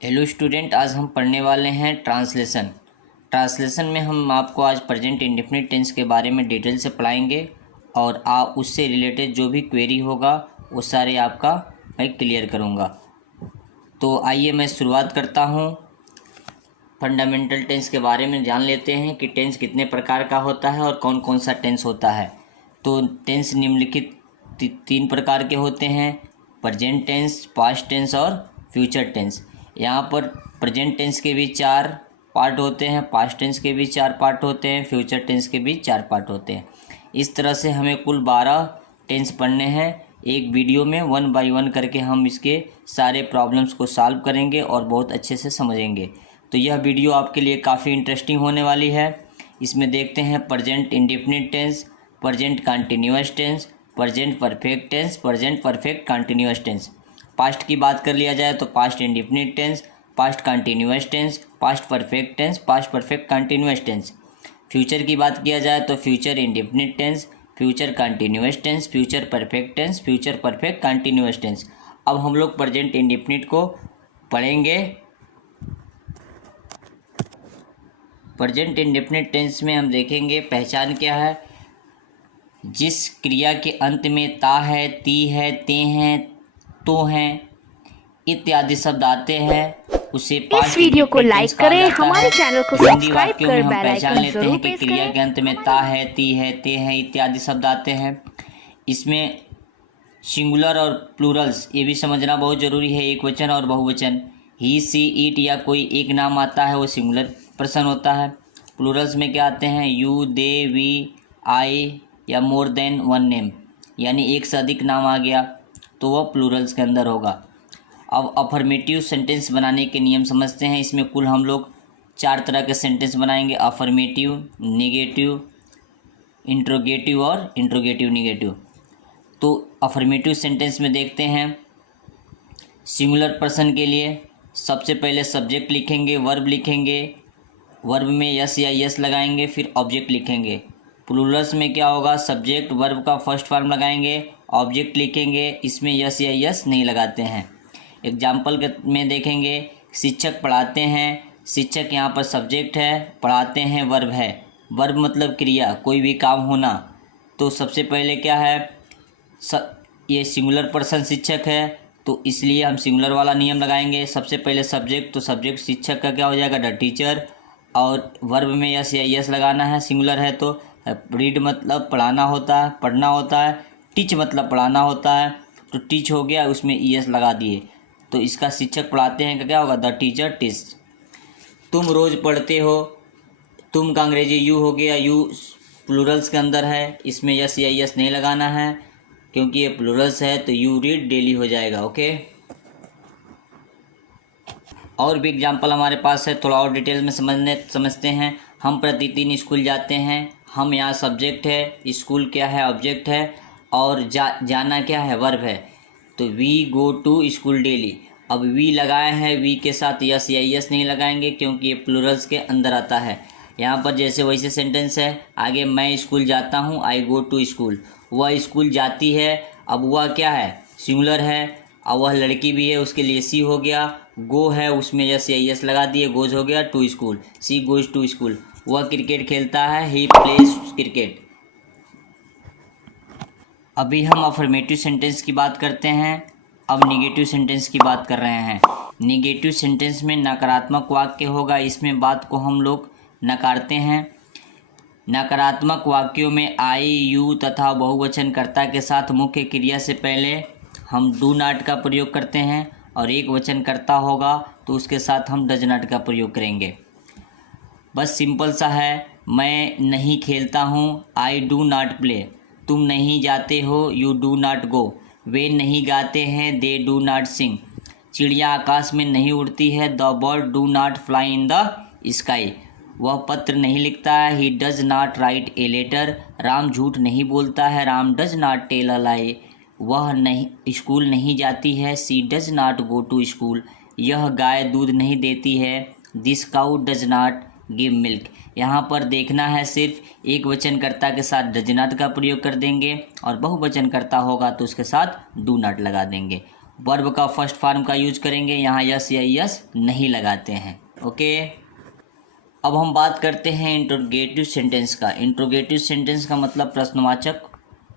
Hello student, आज हम पढ़ने वाले हैं ट्रांसलेशन में हम आपको आज प्रेजेंट इंडेफिनिट टेंस के बारे में डिटेल से पढ़ाएंगे और आप उससे रिलेटेड जो भी क्वेरी होगा वो सारे आपका मैं क्लियर करूँगा। तो आइए मैं शुरुआत करता हूँ। फंडामेंटल टेंस के बारे में जान लेते हैं कि टेंस कितने प्रकार का होता है और कौन कौन सा टेंस होता है। तो टेंस निम्नलिखित तीन प्रकार के होते हैं: प्रेजेंट टेंस, पास्ट टेंस और फ्यूचर टेंस। यहाँ पर प्रेजेंट टेंस के भी 4 पार्ट होते हैं, पास्ट टेंस के भी 4 पार्ट होते हैं, फ्यूचर टेंस के भी 4 पार्ट होते हैं। इस तरह से हमें कुल 12 टेंस पढ़ने हैं। एक वीडियो में 1 बाय 1 करके हम इसके सारे प्रॉब्लम्स को सॉल्व करेंगे और बहुत अच्छे से समझेंगे। तो यह वीडियो आपके लिए काफ़ी इंटरेस्टिंग होने वाली है। इसमें देखते हैं present indefinite tense, present continuous tense, present perfect tense, present perfect continuous tense. Past की बात कर लिया जाए तो past indefinite tense, past continuous tense, past perfect tense, past perfect continuous tense. Future की बात किया जाए तो future indefinite tense, future continuous tense, future perfect tense, future perfect continuous tense. अब हम लोग प्रेजेंट इंडेफिनिट को पढ़ेंगे। प्रेजेंट इंडेफिनिट टेंस में हम देखेंगे पहचान क्या है। जिस क्रिया के अंत में ता है, ती है, ते हैं, तो हैं इत्यादि शब्द आते हैं उसे इस वीडियो को लाइक करें, हमारे चैनल को हिंदी सब्सक्राइब वाक्यों कर में हम बेल पहचान आइकन लेते जरूर हैं कि प्रेस क्रिया करें। के अंत में ता है, ती है, ते हैं इत्यादि शब्द आते हैं। इसमें सिंगुलर और प्लूरल्स ये भी समझना बहुत ज़रूरी है। एक वचन और बहुवचन, ही, सी, इट या कोई एक नाम आता है वो सिंगुलर पर्सन होता है। प्लूरल्स में क्या आते हैं? यू, दे, वी, आई या मोर देन वन नेम, यानी एक से अधिक नाम आ गया तो वह प्लूरल्स के अंदर होगा। अब अफर्मेटिव सेंटेंस बनाने के नियम समझते हैं। इसमें कुल हम लोग 4 तरह के सेंटेंस बनाएंगे: अफर्मेटिव, नेगेटिव, इंट्रोगेटिव और इंट्रोगेटिव नेगेटिव। तो अफर्मेटिव सेंटेंस में देखते हैं सिंगुलर पर्सन के लिए सबसे पहले सब्जेक्ट लिखेंगे, वर्ब लिखेंगे, वर्ब में यस या यस लगाएंगे, फिर ऑब्जेक्ट लिखेंगे। प्लूरल्स में क्या होगा? सब्जेक्ट वर्ब का फर्स्ट फॉर्म लगाएंगे, ऑब्जेक्ट लिखेंगे, इसमें यस या यस नहीं लगाते हैं। एग्जाम्पल में देखेंगे शिक्षक पढ़ाते हैं, शिक्षक यहाँ पर सब्जेक्ट है, पढ़ाते हैं वर्ब है। वर्ब मतलब क्रिया, कोई भी काम होना। तो सबसे पहले क्या है? ये सिंगुलर पर्सन शिक्षक है तो इसलिए हम सिंगुलर वाला नियम लगाएंगे। सबसे पहले सब्जेक्ट, तो सब्जेक्ट शिक्षक का क्या हो जाएगा? The teacher. और वर्ब में यस या यस लगाना है, सिंगुलर है तो रीड मतलब पढ़ाना होता है, पढ़ना होता है। टीच मतलब पढ़ाना होता है, तो टीच हो गया, उसमें ईएस लगा दिए तो इसका शिक्षक पढ़ाते हैं क्या होगा? The teacher teach. तुम रोज़ पढ़ते हो, तुम का अंग्रेजी यू हो गया, यू प्लूरल्स के अंदर है, इसमें यस या यस नहीं लगाना है क्योंकि ये प्लूरल्स है तो यू रीड डेली हो जाएगा। ओके, और भी एग्जाम्पल हमारे पास है, थोड़ा और डिटेल में समझते हैं। हम प्रतिदिन स्कूल जाते हैं, हम यहाँ सब्जेक्ट है, स्कूल क्या है? ऑब्जेक्ट है, और जाना क्या है? वर्ब है। तो we go to school daily. अब वी लगाए हैं, वी के साथ यस या यस नहीं लगाएंगे क्योंकि ये प्लूरल्स के अंदर आता है। यहाँ पर जैसे वैसे सेंटेंस है। आगे मैं स्कूल जाता हूँ, आई गो टू स्कूल। वह स्कूल जाती है, अब वह क्या है? सिंगुलर है। अब वह लड़की भी है, उसके लिए सी हो गया। गो है, उसमें यस या यस लगा दिए, गोज हो गया to school, she goes to school. वह क्रिकेट खेलता है, ही प्लेज क्रिकेट। अभी हम अफर्मेटिव सेंटेंस की बात करते हैं। अब निगेटिव सेंटेंस की बात कर रहे हैं। निगेटिव सेंटेंस में नकारात्मक वाक्य होगा, इसमें बात को हम लोग नकारते हैं। नकारात्मक वाक्यों में आई, यू तथा बहुवचन कर्ता के साथ मुख्य क्रिया से पहले हम डू नॉट का प्रयोग करते हैं, और एक वचन कर्ता होगा तो उसके साथ हम डज नॉट का प्रयोग करेंगे। बस सिंपल सा है। मैं नहीं खेलता हूँ, आई डू नॉट प्ले। तुम नहीं जाते हो, यू डू नॉट गो। वे नहीं गाते हैं, दे डू नॉट सिंग। चिड़िया आकाश में नहीं उड़ती है, the bird do not fly in the sky. वह पत्र नहीं लिखता है, he does not write a letter. Ram झूठ नहीं बोलता है, Ram does not tell a lie. वह नहीं स्कूल नहीं जाती है, she does not go to school. यह गाय दूध नहीं देती है, this cow does not give milk. यहाँ पर देखना है सिर्फ एक वचनकर्ता के साथ डज नॉट का प्रयोग कर देंगे, और बहुवचनकर्ता होगा तो उसके साथ डू नॉट लगा देंगे। वर्ब का फर्स्ट फॉर्म का यूज करेंगे, यहाँ यस या यस नहीं लगाते हैं। ओके, अब हम बात करते हैं इंट्रोगेटिव सेंटेंस का। इंट्रोगेटिव सेंटेंस का मतलब प्रश्नवाचक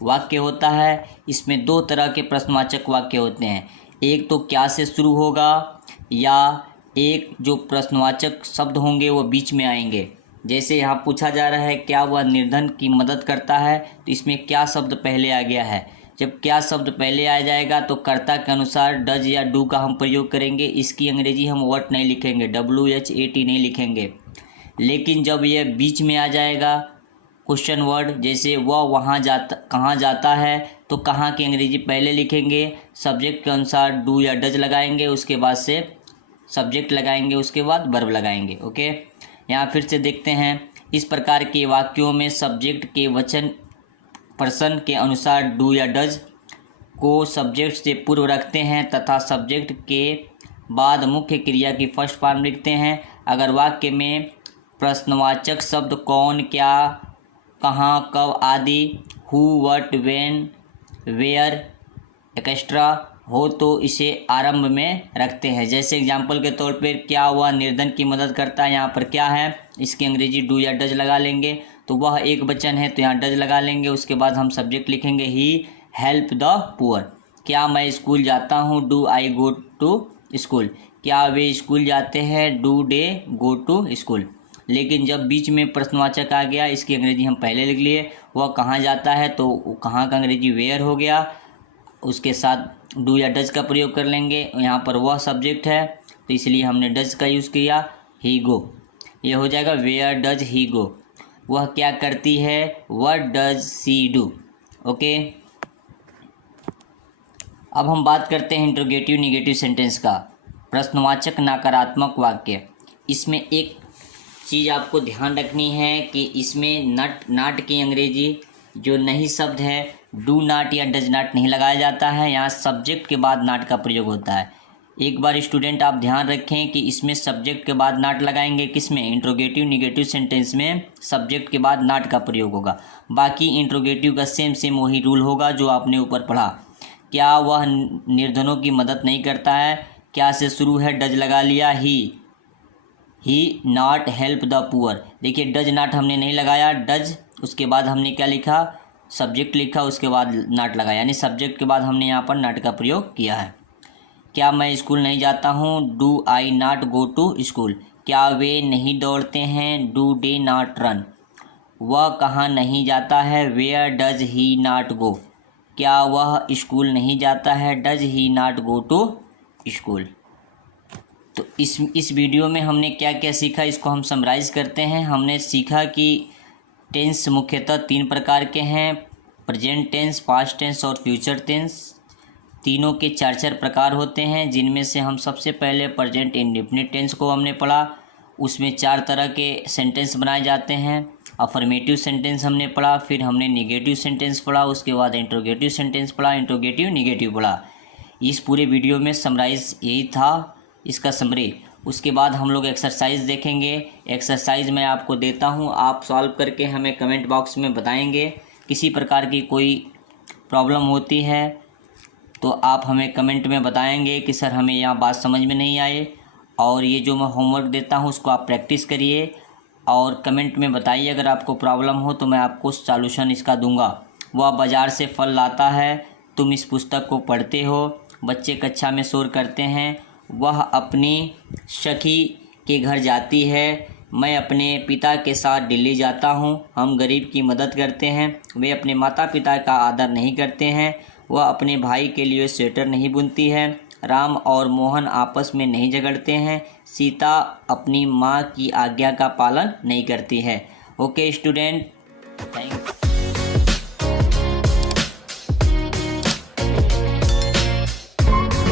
वाक्य होता है। इसमें दो तरह के प्रश्नवाचक वाक्य होते हैं, एक तो क्या से शुरू होगा, या एक जो प्रश्नवाचक शब्द होंगे वो बीच में आएंगे। जैसे यहाँ पूछा जा रहा है क्या वह निर्धन की मदद करता है, तो इसमें क्या शब्द पहले आ गया है। जब क्या शब्द पहले आ जाएगा तो कर्ता के अनुसार डज या डू का हम प्रयोग करेंगे। इसकी अंग्रेजी हम व्हाट नहीं लिखेंगे, WHAT नहीं लिखेंगे। लेकिन जब यह बीच में आ जाएगा क्वेश्चन वर्ड, जैसे वह वहाँ जाता कहाँ जाता है, तो कहाँ की अंग्रेजी पहले लिखेंगे, सब्जेक्ट के अनुसार डू या डज लगाएंगे, उसके बाद से सब्जेक्ट लगाएंगे, उसके बाद वर्ब लगाएंगे। ओके, यहाँ फिर से देखते हैं। इस प्रकार के वाक्यों में सब्जेक्ट के वचन पर्सन के अनुसार डू या डज को सब्जेक्ट से पूर्व रखते हैं तथा सब्जेक्ट के बाद मुख्य क्रिया की फर्स्ट फॉर्म लिखते हैं। अगर वाक्य में प्रश्नवाचक शब्द कौन, क्या, कहाँ, कब आदि, who, what, when, where, extra हो तो इसे आरंभ में रखते हैं। जैसे एग्जाम्पल के तौर पर क्या वह निर्धन की मदद करता है, यहाँ पर क्या है, इसकी अंग्रेजी डू या डज लगा लेंगे। तो वह एक वचन है तो यहाँ डज लगा लेंगे, उसके बाद हम सब्जेक्ट लिखेंगे ही हेल्प द पुअर। क्या मैं स्कूल जाता हूँ, do I go to school. क्या वे स्कूल जाते हैं, do they go to school. लेकिन जब बीच में प्रश्नवाचक आ गया, इसकी अंग्रेजी हम पहले लिख लिए। वह कहाँ जाता है तो कहाँ का अंग्रेजी वेयर हो गया, उसके साथ डू या डज का प्रयोग कर लेंगे। यहाँ पर वह सब्जेक्ट है तो इसलिए हमने डज का यूज़ किया, ही गो। ये हो जाएगा वेयर डज ही गो। वह क्या करती है, what does she do. Okay, अब हम बात करते हैं इंट्रोगेटिव निगेटिव सेंटेंस का। प्रश्नवाचक नकारात्मक वाक्य। इसमें एक चीज़ आपको ध्यान रखनी है कि इसमें नाट की अंग्रेजी जो नहीं शब्द है, डू नाट या डज नाट नहीं लगाया जाता है। यहाँ सब्जेक्ट के बाद नाट का प्रयोग होता है। एक बार स्टूडेंट आप ध्यान रखें कि इसमें सब्जेक्ट के बाद नाट लगाएंगे, किसमें, इंट्रोगेटिव निगेटिव सेंटेंस में सब्जेक्ट के बाद नाट का प्रयोग होगा। बाकी इंट्रोगेटिव का सेम वही रूल होगा जो आपने ऊपर पढ़ा। क्या वह निर्धनों की मदद नहीं करता है, क्या से शुरू है, डज लगा लिया, ही नॉट हेल्प द पुअर। देखिए डज नाट हमने नहीं लगाया, डज उसके बाद हमने क्या लिखा, सब्जेक्ट लिखा, उसके बाद नाट लगाया, यानी सब्जेक्ट के बाद हमने यहाँ पर नाट का प्रयोग किया है। क्या मैं स्कूल नहीं जाता हूँ, do I not go to school. क्या वे नहीं दौड़ते हैं, डू दे नॉट रन। वह कहाँ नहीं जाता है, where does he not go. क्या वह स्कूल नहीं जाता है, does he not go to school. तो इस वीडियो में हमने क्या क्या सीखा, इसको हम समराइज़ करते हैं। हमने सीखा कि टेंस मुख्यतः तीन प्रकार के हैं, प्रेजेंट टेंस, पास्ट टेंस और फ्यूचर टेंस। तीनों के चार प्रकार होते हैं, जिनमें से हम सबसे पहले प्रेजेंट इंडेफिनिट टेंस को हमने पढ़ा। उसमें 4 तरह के सेंटेंस बनाए जाते हैं। अफर्मेटिव सेंटेंस हमने पढ़ा, फिर हमने निगेटिव सेंटेंस पढ़ा, उसके बाद इंट्रोगेटिव सेंटेंस पढ़ा, इंट्रोगेटिव निगेटिव पढ़ा। इस पूरे वीडियो में समराइज़ यही था, इसका समरी। उसके बाद हम लोग एक्सरसाइज देखेंगे। एक्सरसाइज मैं आपको देता हूं, आप सॉल्व करके हमें कमेंट बॉक्स में बताएंगे। किसी प्रकार की कोई प्रॉब्लम होती है तो आप हमें कमेंट में बताएंगे कि सर हमें यहाँ बात समझ में नहीं आए, और ये जो मैं होमवर्क देता हूँ उसको आप प्रैक्टिस करिए और कमेंट में बताइए। अगर आपको प्रॉब्लम हो तो मैं आपको सॉल्यूशन इसका दूंगा। वह बाज़ार से फल लाता है, तुम इस पुस्तक को पढ़ते हो। बच्चे कक्षा में शोर करते हैं, वह अपनी सखी के घर जाती है। मैं अपने पिता के साथ दिल्ली जाता हूँ। हम गरीब की मदद करते हैं। वे अपने माता पिता का आदर नहीं करते हैं। वह अपने भाई के लिए स्वेटर नहीं बुनती है। राम और मोहन आपस में नहीं झगड़ते हैं। सीता अपनी माँ की आज्ञा का पालन नहीं करती है। Okay student,